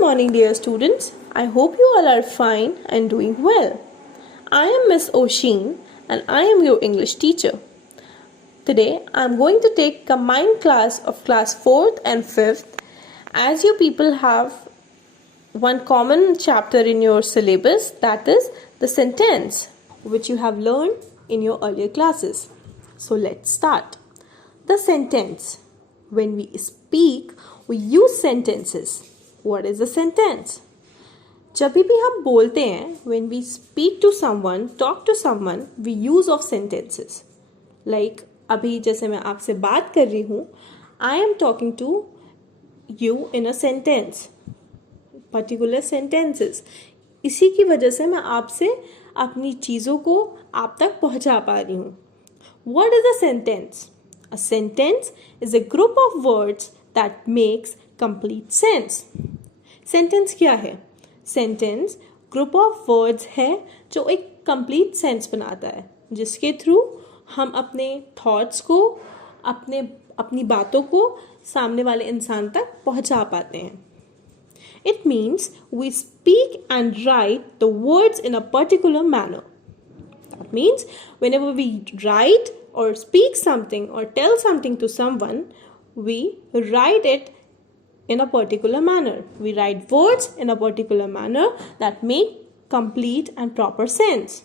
Good morning, dear students. I hope you all are fine and doing well. I am Miss Oshin and I am your English teacher. Today I am going to take combined class of class 4th and 5th, as you people have one common chapter in your syllabus, that is the sentence, which you have learned in your earlier classes. So let's start. The sentence. When we speak, we use sentences. What is a sentence? जब भी हम बोलते हैं, when we speak to someone, talk to someone, we use of sentences. Like अभी जैसे मैं आपसे बात कर रही हूँ, I am talking to you in a sentence, particular sentences. इसी की वजह से मैं आपसे अपनी चीज़ों को आप तक पहुँचा पा रही हूँ. What is a sentence? A sentence is a group of words that makes complete sense. Sentence क्या है? Sentence group of words है जो एक complete sense बनाता है, जिसके थ्रू हम अपने thoughts को, अपनी बातों को सामने वाले इंसान तक पहुंचा पाते हैं. It means we speak and write the words in a particular manner. That means whenever we write or speak something or tell something to someone, we write it in a particular manner. We write words in a particular manner that make complete and proper sense.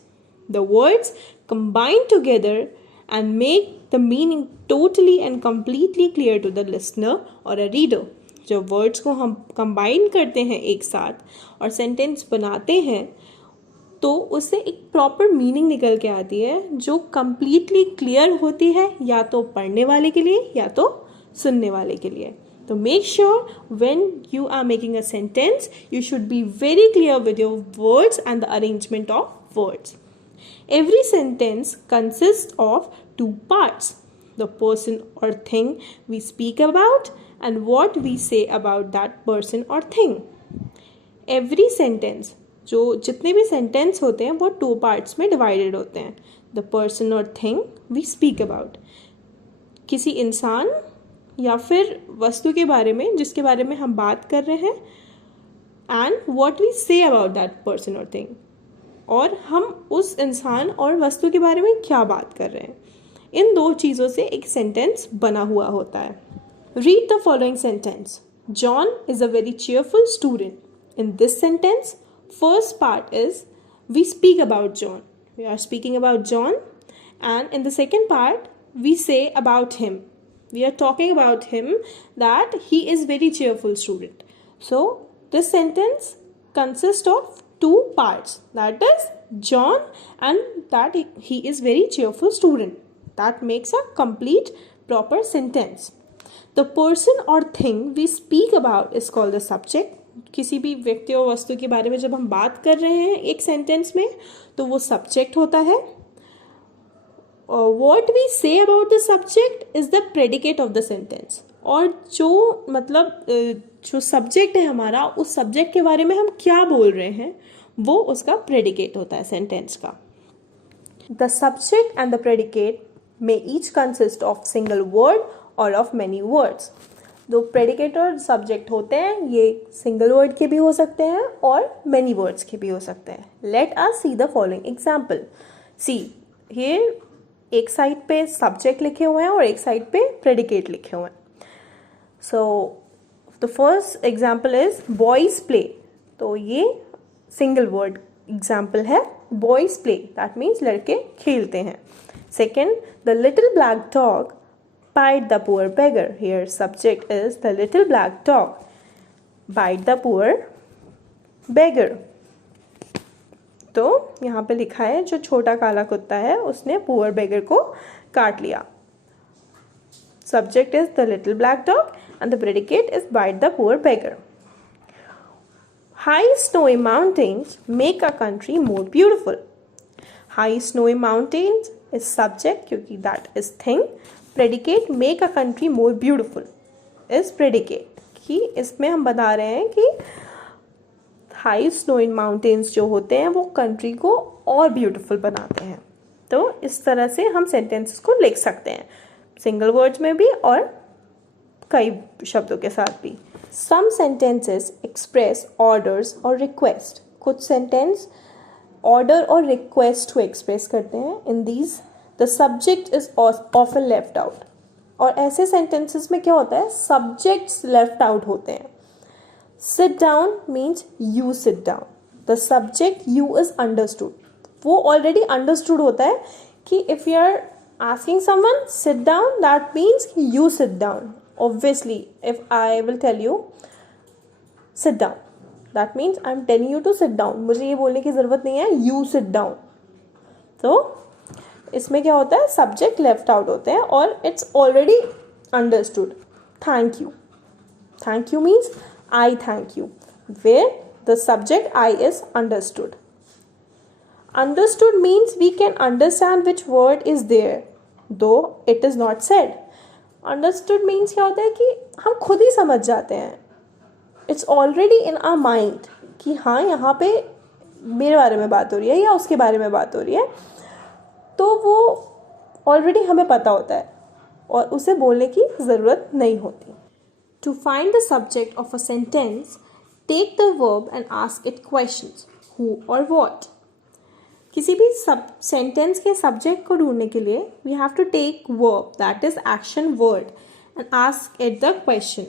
The words combine together and make the meaning totally and completely clear to the listener or a reader. जब words को हम combine करते हैं एक साथ और sentence बनाते हैं, तो उससे एक प्रॉपर मीनिंग निकल के आती है जो कम्प्लीटली क्लियर होती है, या तो पढ़ने वाले के लिए या तो सुनने वाले के लिए. तो make sure when you are making a sentence you should be very clear with your words and the arrangement of words. Every sentence consist of two parts, the person और thing we speak about and what we say about that person और thing. Every sentence, जो जितने भी sentence होते हैं वो 2 parts में divided होते हैं. द पर्सन और थिंग वी स्पीक अबाउट, किसी इंसान या फिर वस्तु के बारे में जिसके बारे में हम बात कर रहे हैं, and what we say about that person और थिंग, और हम उस इंसान और वस्तु के बारे में क्या बात कर रहे हैं. इन 2 चीज़ों से एक सेंटेंस बना हुआ होता है. Read the following sentence. John is a very cheerful student. In this sentence, first part is we speak about John. We are speaking about John, and in the second part we say about him. We are talking about him that he is very cheerful student. So this sentence consists of 2 parts, that is John and that he is very cheerful student. That makes a complete proper sentence. The person or thing we speak about is called the subject. किसी भी व्यक्ति और वस्तु के बारे में जब हम बात कर रहे हैं एक सेंटेंस में, तो वो सब्जेक्ट होता है. What we say about the subject is the predicate of the sentence. और जो मतलब जो सब्जेक्ट है हमारा, उस सब्जेक्ट के बारे में हम क्या बोल रहे हैं, वो उसका प्रेडिकेट होता है सेंटेंस का. The subject and the predicate may each consist of single word or of many words. दो प्रेडिकेट और सब्जेक्ट होते हैं, ये सिंगल वर्ड के भी हो सकते हैं और मैनी वर्ड्स के भी हो सकते हैं. Let us see the following example. See here एक साइड पे सब्जेक्ट लिखे हुए हैं और एक साइड पे प्रेडिकेट लिखे हुए हैं. So the first example is boys play. तो ये सिंगल वर्ड एग्जाम्पल है, बॉयज प्ले, दैट मीन्स लड़के खेलते हैं. Second, the little black dog bite the poor beggar. Here subject is the little black dog bite the poor beggar. तो यहाँ पे लिखा है जो छोटा काला कुत्ता है उसने पुअर बेगर को काट लिया. Subject is the little black dog and the predicate is bite the poor beggar. High snowy mountains make a country more beautiful. High snowy mountains is subject क्योंकि that is thing. Predicate make a country more beautiful is predicate, कि इसमें हम बता रहे हैं कि high snowing mountains जो होते हैं वो कंट्री को और ब्यूटिफुल बनाते हैं. तो इस तरह से हम सेंटेंसेस को लिख सकते हैं, सिंगल वर्ड्स में भी और कई शब्दों के साथ भी. Some sentences express orders or request. कुछ सेंटेंस ऑर्डर और रिक्वेस्ट को एक्सप्रेस करते हैं. In these the subject is often left out. और ऐसे सेंटेंसेस में क्या होता है, सब्जेक्ट्स लेफ्ट आउट होते हैं. Sit down means you sit down. The subject you is understood. वो ऑलरेडी अंडरस्टूड होता है कि if you are asking someone sit down, that means you sit down. Obviously, if I will tell you sit down, that means I'm telling you to sit down. मुझे ये बोलने की ज़रूरत नहीं है you sit down. तो इसमें क्या होता है, सब्जेक्ट लेफ्ट आउट होते हैं और it's already understood. Thank you. Thank you means I thank you, where the subject I is understood. Understood means we can understand which word is there, though it is not said. Understood means क्या होता है कि हम खुद ही समझ जाते हैं. It's already in our mind कि हाँ यहाँ पे मेरे बारे में बात हो रही है या उसके बारे में बात हो रही है, तो वो ऑलरेडी हमें पता होता है और उसे बोलने की ज़रूरत नहीं होती. To find the subject of a sentence, take the verb and ask it questions. Who or what? किसी भी सेंटेंस के सब्जेक्ट को ढूंढने के लिए we have to take verb, that is action word, and ask it the question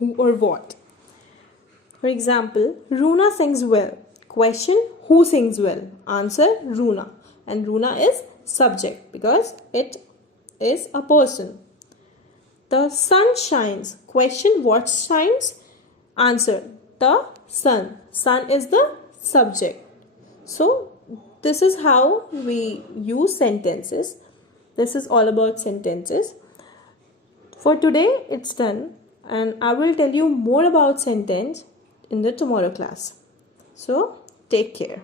who or what. For example, Runa sings well. Question, who sings well? Answer, Runa. And Runa is subject because it is a person. The sun shines. Question, what shines? Answer, the sun. Sun is the subject. So this is how we use sentences. This is all about sentences. For today it's done, and I will tell you more about sentence in the tomorrow class. So take care.